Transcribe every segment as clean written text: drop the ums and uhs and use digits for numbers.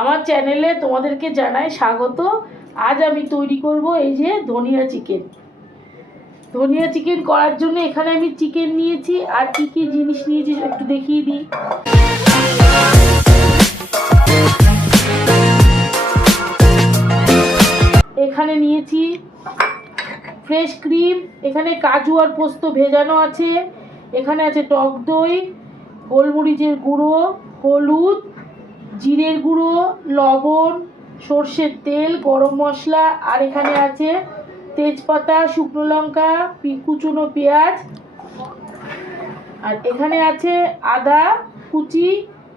আমার চ্যানেলে তোমাদেরকে জানাই স্বাগত। আজ আমি তৈরি করব এই যে ধনিয়া চিকেন। ধনিয়া চিকেন করার জন্য এখানে আমি চিকেন নিয়েছি, আর কি কি জিনিস নিয়েছি একটু দেখিয়ে দিই। এখানে নিয়েছি ফ্রেশ ক্রিম, এখানে কাজু আর পোস্ত ভেজানো আছে, এখানে আছে টক দই, গোলমরিচের গুঁড়ো, হলুদ, জিরের গুঁড়ো, লবণ, সর্ষের তেল, গরম মশলা, আর এখানে আছে তেজপাতা, শুকনো লঙ্কা, কুচনো পেঁয়াজ, আর এখানে আছে আদা কুচি,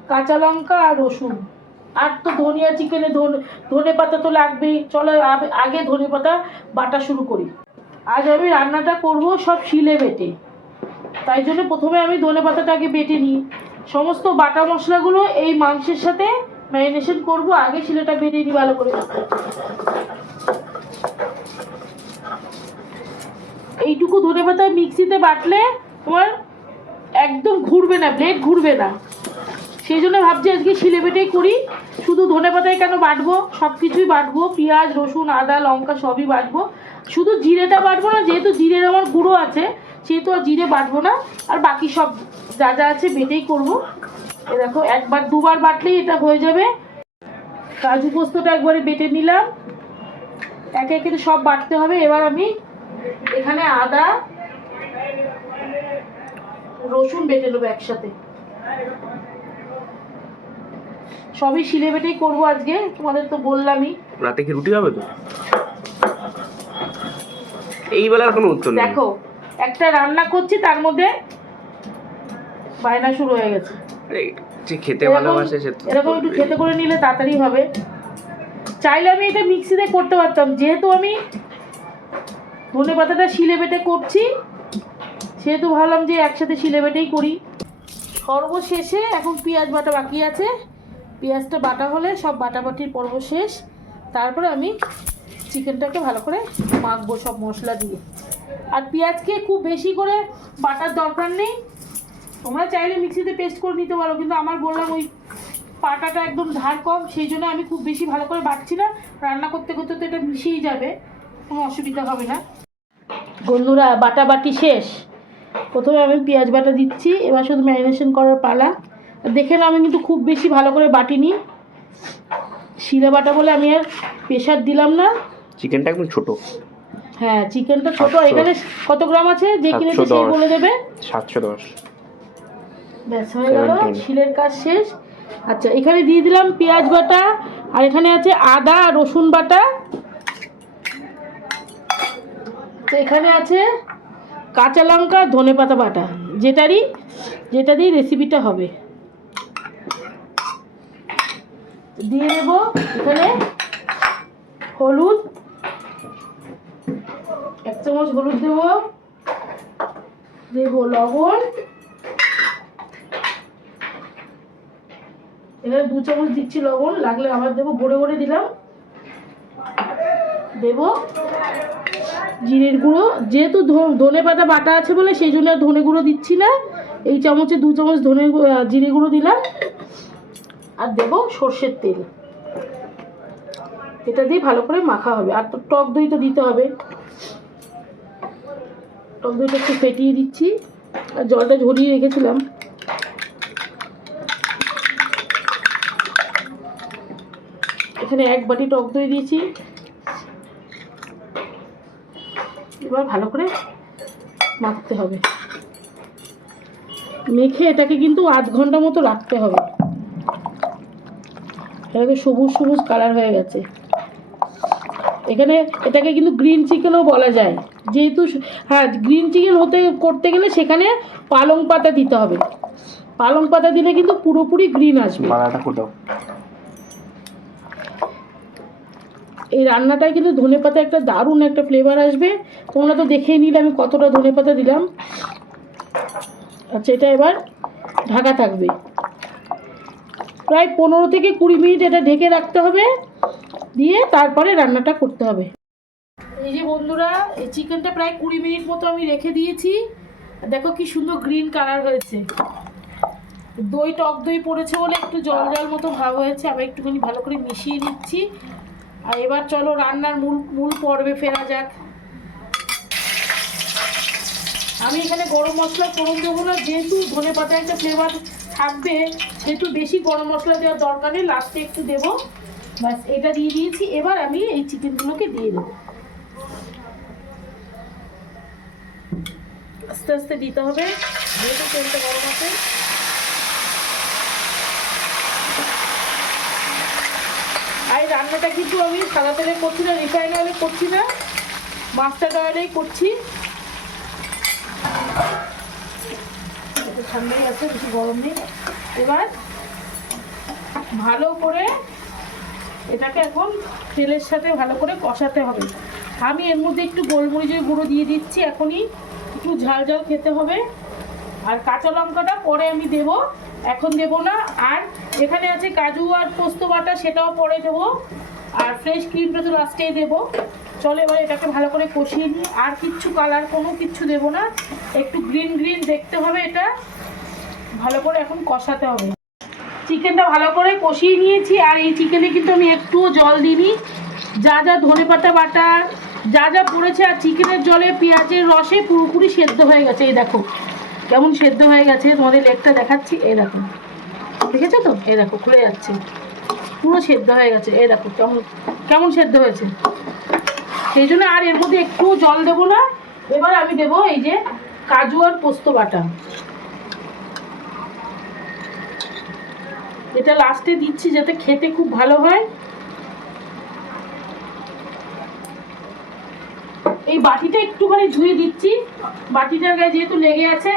কাঁচা লঙ্কা আর রসুন। আর তো ধনিয়া চিকেনে ধনে পাতা তো লাগবেই। চলো আগে ধনে পাতা বাটা শুরু করি। আজ আমি রান্নাটা করব সব শিলে বেটে, তাই জন্য প্রথমে আমি ধনে পাতাটা আগে বেটে নিই। সমস্ত বাটা মশলাগুলো এই মাংসের সাথে ম্যারিনেশন করব, আগে শিলেটা বেটে নিই ভালো করে। এইটুকু ধনে পাতা মিক্সিতে বাটলে তোমার একদম ঘুরবে না, ব্লেড ঘুরবে না। সেই জন্য ভাবছি আজকে শিলে বেটেই করি। শুধু ধনে পাতায় কেন বাটবো, সব কিছুই বাটবো, পেঁয়াজ রসুন আদা লঙ্কা সবই বাটবো। শুধু জিরেটা বাটবো না, যেহেতু জিরের আমার গুঁড়ো আছে সেহেতু আর জিরে বাটবো না, আর বাকি সব যা যা আছে বেটেই করবো। এ দেখো, একবার দুবার বাটলেই এটা হয়ে যাবে। কাজু পোস্তটা একবারে বেটে নিলাম, একে একে তো সব বাটতে হবে। এবার আমি এখানে আদা রসুন বেটে নেবো একসাথে। সবই শিলে বেটেই করবো আজকে, তোমাদের তো বললামই। রাতে কি রুটি হবে তো? এই বেলার কোনো উত্তর নেই। দেখো, একটা রান্না করছি তার মধ্যে বায়না শুরু হয়ে গেছে। আরে যে খেতে ভালোবাসে সে এরকম একটু খেতে করে নিলে তাড়াতাড়ি হবে। চাইলে আমি এটা মিক্সিতে করতে পারতাম, যেহেতু আমি ধনে পাতাটা শিলে বেটে করছি সেহেতু ভাবলাম যে একসাথে শিলে বেটেই করি। সর্বশেষে এখন পেঁয়াজ বাটা বাকি আছে। পেঁয়াজটা বাটা হলে সব বাটাবাটির পর্ব শেষ। তারপরে আমি চিকেনটাকে ভালো করে মাখবো সব মশলা দিয়ে। আর পেঁয়াজকে খুব বেশি করে বাটার দরকার নেই, তোমরা চাইলে মিক্সিতে পেস্ট করে নিতে পারো, কিন্তু আমার বললাম ওই পাটাটা একদম ধার কম, সেই জন্য আমি খুব বেশি ভালো করে বাটছি না। রান্না করতে করতে তো এটা মিশিয়েই যাবে, কোনো অসুবিধা হবে না। বন্ধুরা, বাটাবাটি শেষ। প্রথমে আমি পেঁয়াজ বাটা দিচ্ছি, এবার শুধু ম্যারিনেশন করার পালা। দেখে না, আমি কিন্তু খুব বেশি ভালো করে বাটিনি, শিলে বাটা বলে আমি আর প্রেশার দিলাম না। চিকেনটা একদম ছোট। হ্যাঁ, চিকেনটা ছোট। এখানে কত গ্রাম আছে যে কিনেছে সে বলে দেবে। 710। ব্যাস হয়ে গেল, শিলের কাজ শেষ। আচ্ছা, এখানে দিয়ে দিলাম পেঁয়াজ বাটা, আর এখানে আছে আদা রসুন বাটা, এখানে আছে কাঁচা লঙ্কা ধনে পাতা বাটা, যেটা দিয়ে রেসিপিটা হবে। দিয়ে দেব এখানে হলুদ, 1 চামচ হলুদ দেব লবণ, এখানে 2 চামচ দিচ্ছি লবণ, লাগলে আবার দেবো, ভরে ভরে দিলাম। দেব জিরের গুঁড়ো, যেহেতু ধনে পাতা বাটা আছে বলে সেই জন্য ধনে গুঁড়ো দিচ্ছি না। এই চামচে 2 চামচ জিরে গুঁড়ো দিলাম। আর দেব সর্ষের তেল, এটা দিয়ে ভালো করে মাখা হবে। আর তো টক দই তো দিতে হবে, টক দইটা একটু ফেটিয়ে দিচ্ছি, আর জলটা ঝরিয়ে রেখেছিলাম। এখানে 1 বাটি টক দই দিয়েছি। এবার ভালো করে মাখতে হবে, মেখে এটাকে কিন্তু আধ ঘন্টা মতো রাখতে হবে। এটাকে সবুজ সবুজ কালার হয়ে গেছে। এখানে এটাকে কিন্তু গ্রিন চিকেনও বলা যায়, যেহেতু হ্যাঁ গ্রিন চিকেন করতে গেলে সেখানে পালং পাতা দিতে হবে। পালং পাতা দিলে কিন্তু পুরোপুরি গ্রিন আসবে। এই রান্নাটায় কিন্তু ধনে পাতা একটা দারুণ একটা ফ্লেভার আসবে। তোমরা তো দেখেই নিলে আমি কতটা ধনে পাতা দিলাম। আচ্ছা, এটা এবার ঢাকা থাকবে প্রায় 15 থেকে 20 মিনিট, এটা ঢেকে রাখতে হবে, দিয়ে তারপরে রান্নাটা করতে হবে। এই যে বন্ধুরা, এই চিকেনটা প্রায় 20 মিনিট মতো আমি রেখে দিয়েছি। দেখো কি সুন্দর গ্রিন কালার হয়েছে। দই, টক দই পড়েছে বলে একটু জল জল মতো ভাব হয়েছে, আবার একটুখানি ভালো করে মিশিয়ে নিচ্ছি। আর এবার চলো রান্নার মূল পর্বে ফেরা যাক। আমি এখানে গরম মশলা ফোড়ন দেবো না, যেহেতু ধনেপাতা একটা ফ্লেভার থাকবে, সেহেতু বেশি গরম মশলা দেওয়ার দরকার নেই, লাস্টে একটু দেবো। ব্যাস, এটা দিয়ে দিয়েছি। এবার আমি এই চিকেনগুলোকে দিয়ে দেবো, আস্তে আস্তে দিতে হবে, যেহেতু তেলটা গরম আছে। আর এই রান্নাটা কিন্তু আমি সাদা তেলে করছি না, রিফাইন অয়েলে করছি না, মাস্টার্ড অয়েলেই করছি। ঠান্ডাই আছে, বেশি গরম নেই। এবার ভালো করে এটাকে এখন তেলের সাথে ভালো করে কষাতে হবে। আমি এর মধ্যে একটু গোলমরিচের গুঁড়ো দিয়ে দিচ্ছি, এখনই একটু ঝাল ঝাল খেতে হবে। আর কাঁচা লঙ্কাটা পরে আমি দেব, এখন দেব না। আর এখানে আছে কাজু আর পোস্ত বাটা, সেটাও পরে দেবো। আর ফ্রেশ ক্রিমটা তো লাস্টেই দেবো। চলো এবার এটাকে ভালো করে কষিয়ে নিই। আর কিচ্ছু কালার কোনো কিচ্ছু দেবো না, একটু গ্রিন গ্রিন দেখতে হবে, এটা ভালো করে এখন কষাতে হবে। চিকেনটা ভালো করে কষিয়ে নিয়েছি। আর এই চিকেনে কিন্তু আমি একটুও জল দিইনি, যা যা ধনেপাতা বাটা যা যা পড়েছে আর চিকেনের জলে পেঁয়াজের রসে পুরোপুরি সেদ্ধ হয়ে গেছে। এই দেখো কেমন সেদ্ধ হয়ে গেছে, তোমাদের লেগটা দেখাচ্ছি। এই দেখো, দেখেছো তো? এই দেখো খুলে যাচ্ছে, পুরো সেদ্ধ হয়ে গেছে। এই দেখো কেমন কেমন সেদ্ধ হয়েছে। সেই জন্য আর এর মধ্যে একটু জল দেবো না। এবার আমি দেবো এই যে কাজু আর পোস্ত বাটা, এটা লাস্টে দিচ্ছি যাতে খেতে খুব ভালো হয়। এই বাটিটা একটুখানি ধুয়ে দিচ্ছি, বাটিটার গায়ে যেহেতু লেগে আছে,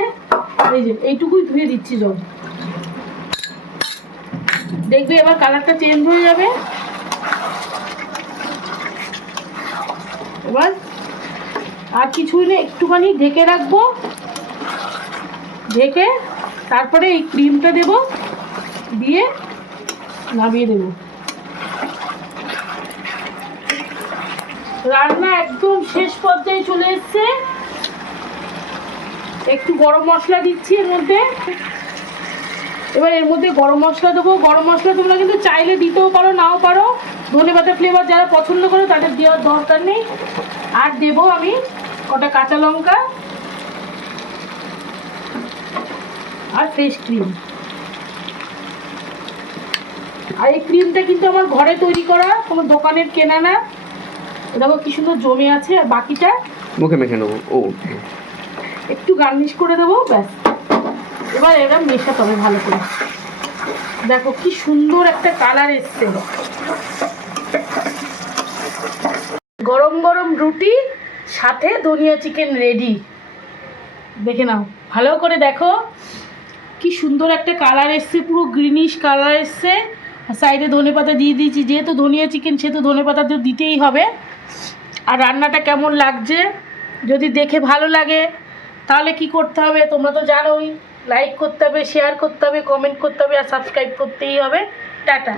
এই যে এইটুকুই ধুয়ে দিচ্ছি জল। দেখবে এবার কালারটা চেঞ্জ হয়ে যাবে। এবার আর কিছুই না, একটুখানি ঢেকে রাখবো, ঢেকে তারপরে এই ক্রিমটা দেব, দিয়ে নামিয়ে দেব। রান্না একদম শেষ পর্যায়ে চলে এসছে। একটু গরম মশলা দিচ্ছি এর মধ্যে। এবার এর মধ্যে গরম মশলা দেবো। গরম মশলা তোমরা কিন্তু চাইলে দিতেও পারো, নাও পারো। ধনেপাতা ফ্লেভার যারা পছন্দ করে তাদের দেওয়ার দরকার নেই। আর দেবো আমি কটা কাঁচা লঙ্কা আর ফ্রেশ ক্রিম। আর এই ক্রিমটা কিন্তু আমার ঘরে তৈরি করা, কোনো দোকানের কেনা না। দেখো কি সুন্দর জমে আছে। আর বাকিটা মুখে মেখে নেবো। ও একটু গার্নিশ করে দেবো, ব্যাস। এবার এরকম মেশাতে হবে ভালো করে। দেখো কি সুন্দর একটা কালার এসছে। গরম গরম রুটি সাথে ধনিয়া চিকেন রেডি। দেখে নাও, ভালো করে দেখো কি সুন্দর একটা কালার এসছে, পুরো গ্রিনিশ কালার এসছে। সাইডে ধনেপাতা দিয়ে দিয়েছি, যেহেতু ধনিয়া চিকেন সেহেতু ধনেপাতা তো দিতেই হবে। আর রান্নাটা কেমন লাগছে যদি দেখে ভালো লাগে তাহলে কি করতে হবে তোমরা তো জানোই, লাইক করতে হবে, শেয়ার করতে হবে, কমেন্ট করতে হবে, আর সাবস্ক্রাইব করতেই হবে। টাটা।